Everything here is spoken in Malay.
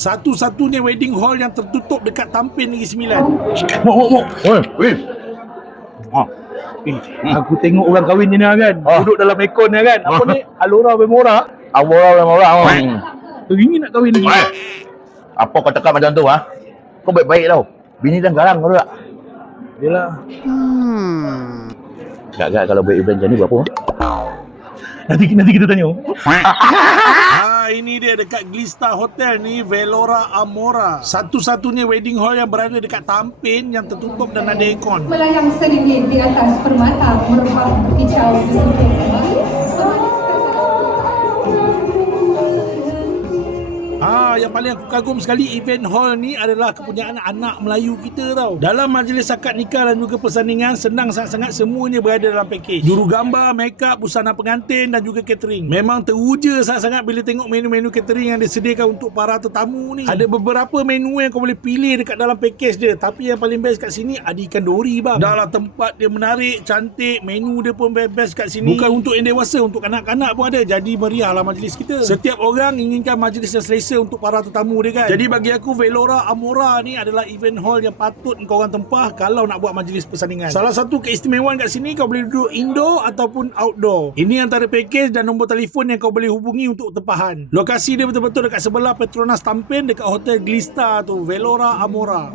Satu-satunya wedding hall yang tertutup dekat Tampin Negeri Sembilan. Oi. Aku tengok orang kahwin ni kan, duduk dalam aircon ni kan. Apa ni? Alora Memora. Orang. Teringin nak kahwin ni. Apa kau cakap macam tu ha? Kau baik-baik tau. Bini dah garang kau tak? Yalah. Agak-agak kalau buat event macam ni berapa? Nanti kita tanya. Ini dia dekat Glista Hotel ni, Velora Amora. Satu-satunya wedding hall yang berada dekat Tampin yang tertutup dan ada aircon. Melayang sedikit di atas permata merupakan berkicau di sudut kembali. Yang paling aku kagum sekali event hall ni adalah kepunyaan anak Melayu kita tau. Dalam majlis akad nikah dan juga persandingan, senang sangat-sangat semuanya berada dalam pakej. Jurugambar, make up, busana pengantin dan juga catering. Memang teruja sangat-sangat bila tengok menu-menu catering yang disediakan untuk para tetamu ni. Ada beberapa menu yang kau boleh pilih dekat dalam pakej dia. Tapi yang paling best kat sini ada ikan dori bang. Dah lah, tempat dia menarik, cantik, menu dia pun best kat sini. Bukan untuk yang dewasa, untuk kanak-kanak pun ada. Jadi meriah lah majlis kita. Setiap orang inginkan majlis yang selesa untuk para tetamu dia kan. Jadi bagi aku, Velora Amora ni adalah event hall yang patut kau orang tempah kalau nak buat majlis persandingan. Salah satu keistimewaan kat sini, kau boleh duduk indoor ataupun outdoor. Ini antara pakej dan nombor telefon yang kau boleh hubungi untuk tempahan. Lokasi dia betul-betul dekat sebelah Petronas Tampin, dekat Hotel Glista tu, Velora Amora.